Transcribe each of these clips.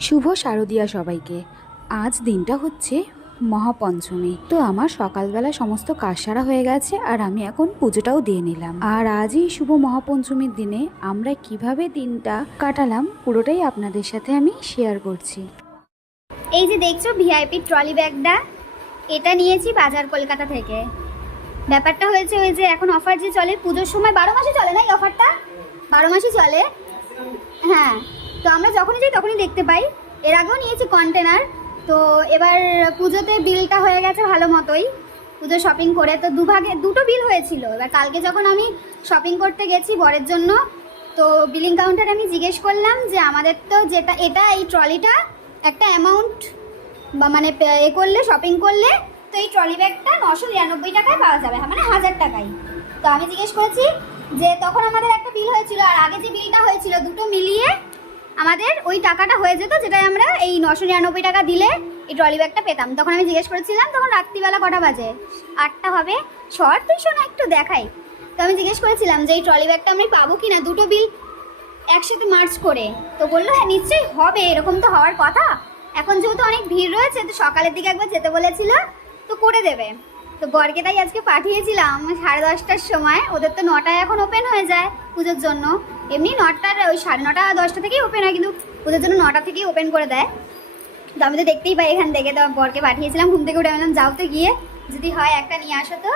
শুভ শারদিয়া সবাইকে। আজ দিনটা হচ্ছে মহাপঞ্চমী। তো আমার সকালবেলা সমস্ত কাজ সারা হয়ে গেছে আর আমি এখন পুজোটাও দিয়ে নিলাম। আর আজই শুভ মহাপঞ্চমীর দিনে আমরা কীভাবে দিনটা কাটালাম পুরোটাই আপনাদের সাথে আমি শেয়ার করছি। এই যে দেখছ ভিআইপি ট্রলি ব্যাগটা এটা নিয়েছি বাজার কলকাতা থেকে। ব্যাপারটা হয়েছে ওই যে এখন অফার যে চলে, পুজোর সময় বারো মাসে চলে না এই অফারটা বারো মাসই চলে। হ্যাঁ। তো আমরা যখনই যাই তখনই দেখতে পাই। এর আগেও নিয়েছি কন্টেনার তো এবার পুজোতে বিলটা হয়ে গেছে ভালো মতোই। পুজো শপিং করে তো দুভাগে, দুটো বিল হয়েছিল। এবার কালকে যখন আমি শপিং করতে গেছি বরের জন্য, তো বিলিং কাউন্টারে আমি জিজ্ঞেস করলাম যে আমাদের তো যেটা, এটা এই ট্রলিটা একটা অ্যামাউন্ট বা মানে এ করলে শপিং করলে তো এই ট্রলি ব্যাগটা নশো নিরানব্বই টাকায় পাওয়া যাবে মানে হাজার টাকায়। তো আমি জিজ্ঞেস করেছি যে তখন আমাদের একটা বিল হয়েছিল, আর আগে যে বিলটা হয়েছিল দুটো মিলিয়ে আমাদের ওই টাকাটা হয়ে যেত যেটাই আমরা এই নশো নিরানব্বই টাকা দিলে এই ট্রলি ব্যাগটা পেতাম। তখন আমি জিজ্ঞেস করেছিলাম, তখন রাত্রিবেলা কটা বাজে? আটটা হবে। শর্ট তুই শোনা, একটু দেখাই। তো আমি জিজ্ঞেস করেছিলাম যে, এই ট্রলি ব্যাগটা আমি পাবো কি না দুটো বিল একসাথে মার্চ করে। তো বলল হ্যাঁ নিশ্চয়ই হবে, এরকম তো হওয়ার কথা। এখন যেহেতু অনেক ভিড় রয়েছে, তো সকালের দিকে একবার যেতে বলেছিল, তো করে দেবে। তো বরকে তাই আজকে পাঠিয়েছিলাম সাড়ে দশটার সময়। ওদের তো নটায় এখন ওপেন হয়ে যায় পুজোর জন্য। এমনি নটার, ওই সাড়ে নটা, দশটা থেকেই ওপেন হয়, কিন্তু পুজোর জন্য নটা থেকেই ওপেন করে দেয়। তো আমি তো দেখতেই পাই এখান থেকে, তো বরকে পাঠিয়েছিলাম, ঘুম থেকে উঠে বললাম, যাও তো গিয়ে, যদি হয় একটা নিয়ে আসো তো।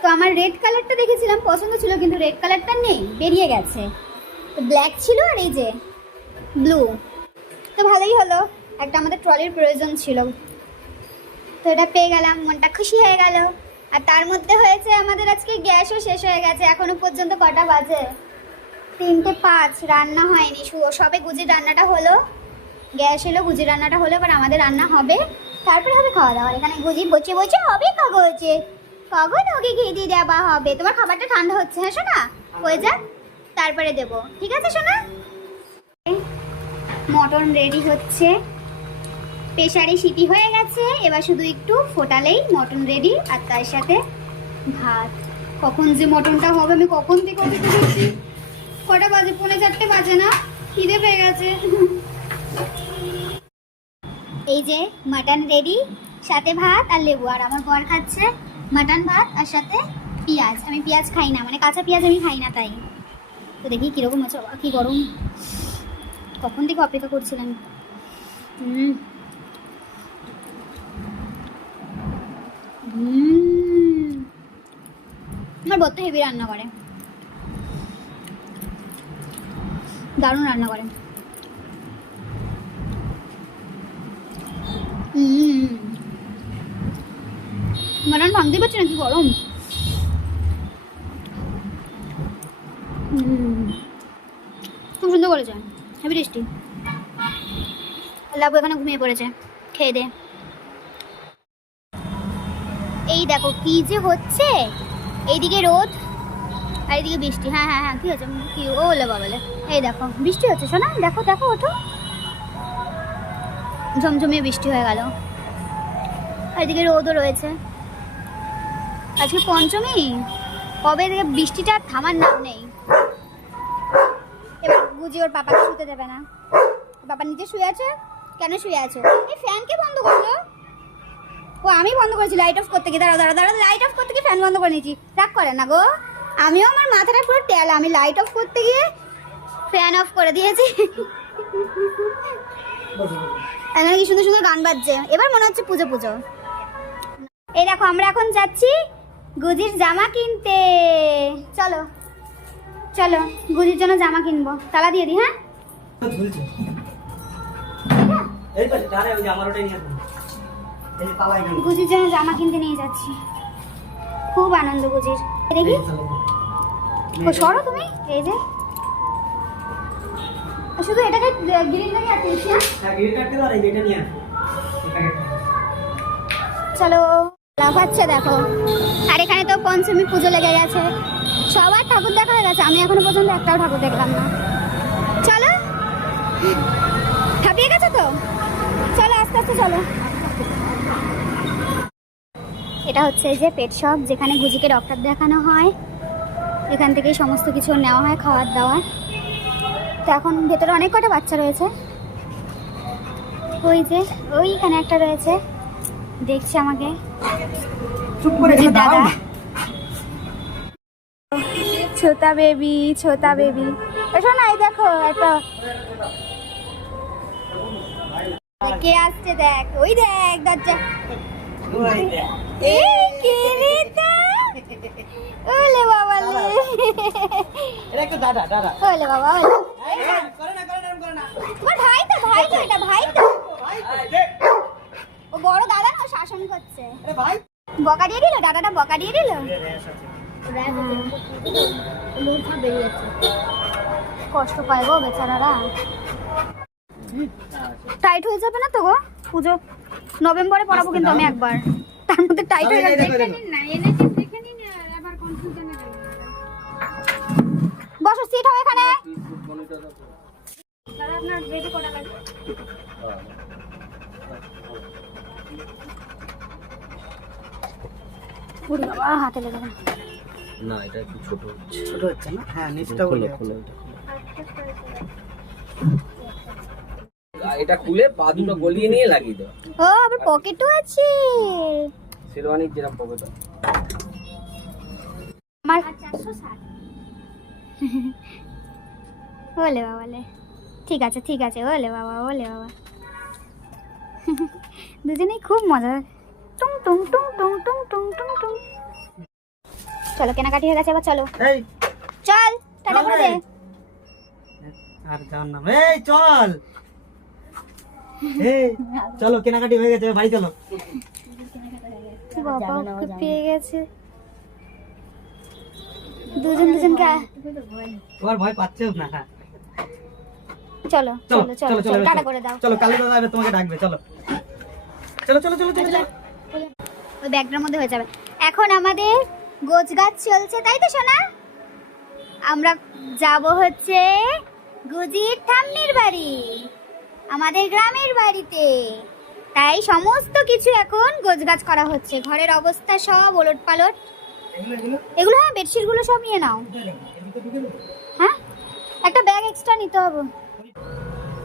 তো আমার রেড কালারটা দেখেছিলাম, পছন্দ ছিল, কিন্তু রেড কালারটা নেই, বেরিয়ে গেছে। তো ব্ল্যাক ছিল আর এই যে ব্লু তো ভালোই হলো। একটা আমাদের ট্রলির প্রয়োজন ছিল। তো এটা পেয়ে গেলাম, মনটা খুশি হয়ে গেল। আর তার মধ্যে হয়েছে আমাদের আজকে গ্যাসও শেষ হয়ে গেছে, এখনও পর্যন্ত কটা বাজে? তিনটে পাঁচ, রান্না হয়নি। সবে গুজির রান্নাটা হলো। গ্যাস এলো, গুজির রান্নাটা হলো, এবার আমাদের রান্না হবে। তারপরে হবে খাওয়া দাওয়া এখানে গুজি বসে বসে হবে কাগজে। কখন ওকে খেয়ে দিয়ে দেওয়া হবে? তোমার খাবারটা ঠান্ডা হচ্ছে হ্যাঁ শোনা হয়ে যাক, তারপরে দেবো। ঠিক আছে শোনা মটন রেডি হচ্ছে। প্রেশারে সিটি হয়ে গেছে। এবার শুধু একটু ফোটালেই মটন রেডি আর তার সাথে ভাত। কখন যে মটনটা হবে, আমি কখন থেকে অপেক্ষা করছি কটা বাজে? পৌনে চারটে বাজে না? খিদে পেয়ে গেছে। এই যে মাটন রেডি সাথে ভাত আর লেবু। আর আমার বর খাচ্ছে মাটন ভাত আর সাথে পেঁয়াজ। আমি পেঁয়াজ খাই না মানে কাঁচা পেঁয়াজ আমি খাই না তাই। তো দেখি কীরকম আছে কি গরম। কখন থেকে অপেক্ষা করছিলাম হুম। আমার বর তো হেভি রান্না করে। দারুণ রান্না করে। মাটন ভাঙতে পারছি না কি গরম খুব সুন্দর করেছে। হেভি টেস্টি লাবু এখানে ঘুমিয়ে পড়েছে। খেয়ে দে। এই দেখো, কি যে হচ্ছে? এইদিকে রোদ, আর এইদিকে বৃষ্টি। হ্যাঁ হ্যাঁ হ্যাঁ কি হচ্ছে? কি ও বলে বাবলে এই দেখো, বৃষ্টি হচ্ছে শোনা দেখো দেখো, ওঠো। ঝমঝমিয়ে বৃষ্টি হয়ে গেল। আর এদিকে রোদও রয়েছে। আজকে পঞ্চমী? কবে এদিকে বৃষ্টিটা আর থামার নাম নেই। এবার বুঝি ওর পাপাকে শুতে দেবে না। বাবা নিচে শুয়ে আছে? কেন শুয়ে আছে? এই ফ্যান কে বন্ধ করল আমি বন্ধ করেছি লাইট অফ করতে গিয়ে, দাঁড়াও দাঁড়াও দাঁড়াও লাইট অফ করতে গিয়ে ফ্যান বন্ধ করে নিয়েছি। রাগ করে না গো। আমিও আমার মাথাটা পুরো টেল আমি লাইট অফ করতে গিয়ে ফ্যান অফ করে দিয়েছি। এখানে কি সুন্দর সুন্দর গান বাজছে। এবার মনে হচ্ছে পুজো পুজো। এই দেখো, আমরা এখন যাচ্ছি গুজির জামা কিনতে। চলো চলো, গুজির জন্য জামা কিনবো। তালা দিয়ে দিই হ্যাঁ? এই পাশে ওই আমার ওটাই নিয়ে গুজির জন্য জামা কিনতে নিয়ে যাচ্ছি খুব আনন্দ গুজির দেখি সরো তুমি এই যে শুধু এটাকে লাগে আর হ্যাঁ? হ্যাঁ চলো লাফাচ্ছে দেখো আর এখানে তো পঞ্চমী পুজো লেগে গেছে সবার ঠাকুর দেখা হয়ে গেছে আমি এখনও পর্যন্ত একটাও ঠাকুর দেখলাম না চলো হাঁপিয়ে গেছো তো চলো আস্তে আস্তে চলো এটা হচ্ছে যে পেট শপ যেখানে গুজিকে ডক্টর দেখানো হয়। এখান থেকে সমস্ত কিছু নেওয়া হয় খাওয়ার দাওয়ার। তো এখন ভেতরে অনেক কটা বাচ্চা রয়েছে। ওই যে ওইখানে একটা রয়েছে। দেখছে আমাকে। দাদা। ছোটা বেবি ছোটা বেবি এসো না এই দেখো একটা কে আসছে দেখ ওই দেখ দরজা। ওলে বাবা লে। এটা একটু দাদা দাদা ওলে বাবা ওলে। এই, এই, করে না করে না করে না। তোমার ভাই তো ভাই তো এটা ভাই তো। ও বড় দাদা না শাসন করছে। আরে ভাই। বকা দিয়ে দিল? দাদাটা বকা দিয়ে দিল? কষ্ট পায় গো বেচারারা। টাইট হয়ে যাবে না তো গো? পুজো নভেম্বরে পড়াবো কিন্তু আমি একবার। তার মধ্যে টাইট হয়ে এই যাবে দেখো, দেখো। বসো সিট হবে এখানে। হাতে লেগে। না এটা একটু ছোট হচ্ছে। ছোট হচ্ছে না? হ্যাঁ নিচটা খোলো বলে খোলো এটা এটা খুলে পা দুটো গলিয়ে নিয়ে লাগিয়ে দাও ও আবার পকেটও আছে। শেরওয়ানির যেরকম পকেট। আমার ওলে বাবা লে ঠিক আছে ঠিক আছে ওলে বাবা ওলে বাবা। দুজনেই খুব মজা। টুং টুং টুং টুং টুং টুং টুং টুং। চলো কেনাকাটি হয়ে গেছে এবার চলো। এই। চল টাটা করে দে। আর যাওয়ার নাম। এই চল। এই চলো কেনাকাটি হয়ে গেছে বাড়ি চলো। বাবা ওকে পেয়ে গেছে। দুজন দুজনকে তোমার ভয় পাচ্ছেও না চলো চলো চলো চলো চলো চলো চলো টাটা করে দাও। চলো কালে দাদা এবার তোমাকে ডাকবে চলো। চলো চলো চলো চলো চলো। ওই ব্যাগটার মধ্যে হয়ে যাবে। এখন আমাদের গোছ গাছ চলছে তাই তো সোনা? আমরা যাব হচ্ছে গুজির ঠাম্মির বাড়ি। আমাদের গ্রামের বাড়িতে। তাই সমস্ত কিছু এখন গোছ গাছ করা হচ্ছে। ঘরের অবস্থা সব ওলট পালট এগুলো হ্যাঁ বেডশিটগুলো সব নিয়ে নাও। হ্যাঁ? একটা ব্যাগ এক্সট্রা নিতে হবে।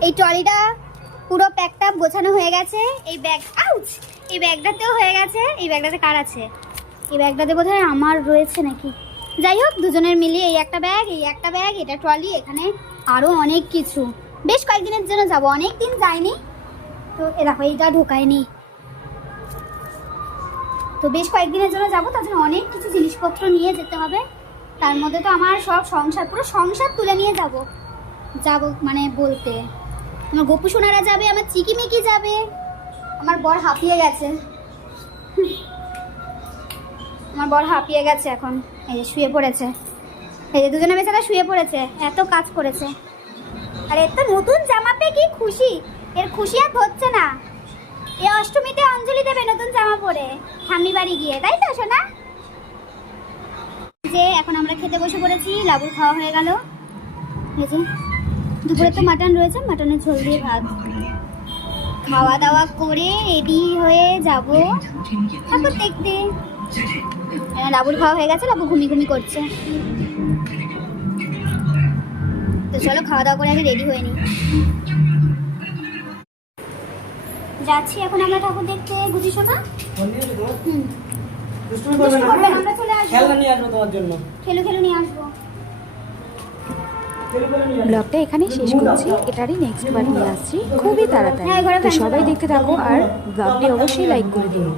এই ট্রলিটা পুরো প্যাকটা গোছানো হয়ে গেছে। এই ব্যাগ আউচ এই ব্যাগটাতেও হয়ে গেছে। এই ব্যাগটাতে কার আছে? এই ব্যাগটাতে বোধহয় আমার রয়েছে নাকি? যাই হোক, দুজনের মিলিয়ে এই একটা ব্যাগ, এই একটা ব্যাগ, এটা ট্রলি, এখানে আরও অনেক কিছু। বেশ কয়েকদিনের জন্য যাব অনেক দিন যাইনি। তো এ দেখো এইটা ঢোকায়নি। তো বেশ কয়েকদিনের জন্য যাব, তার জন্য অনেক কিছু জিনিসপত্র নিয়ে যেতে হবে। তার মধ্যে তো আমার সব সংসার, পুরো সংসার তুলে নিয়ে যাব। যাব মানে বলতে আমার গপু সোনারা যাবে, আমার চিকিমিকি যাবে, আমার বর হাঁপিয়ে গেছে। আমার বর হাঁপিয়ে গেছে এখন, এই যে শুয়ে পড়েছে। এই যে দুজনে বেচারা শুয়ে পড়েছে, এত কাজ করেছে। আর তো নতুন জামা পেয়ে কি খুশি? এর খুশি আর হচ্ছে না। এ অষ্টমীতে অঞ্জলি দেবে নতুন জামা পরে। ঠাম্মি বাড়ি গিয়ে, তাই তো, সোনা? যে, এখন আমরা খেতে বসে পড়েছি লাবুর খাওয়া হয়ে গেল। এই দুপুরে তো মাটন রয়েছে, মাটনের ঝোল দিয়ে ভাত। খাওয়া দাওয়া করে রেডি হয়ে যাব। তারপর দেখতে লাবুর খাওয়া হয়ে গেছে, লাবু ঘুমি ঘুমি করছে। চলো খাওয়া দাওয়া করে আগে রেডি হয়ে নিই। যাচ্ছি এখন আমরা ঠাকুর দেখতে গুজি শোনা ব্লগটা এখানে শেষ করছি। এটারই নেক্সট বার নিয়ে আসছি। খুবই তাড়াতাড়ি। হ্যাঁ, সবাই দেখতে থাকো আর ব্লগটি অবশ্যই লাইক করে দিও।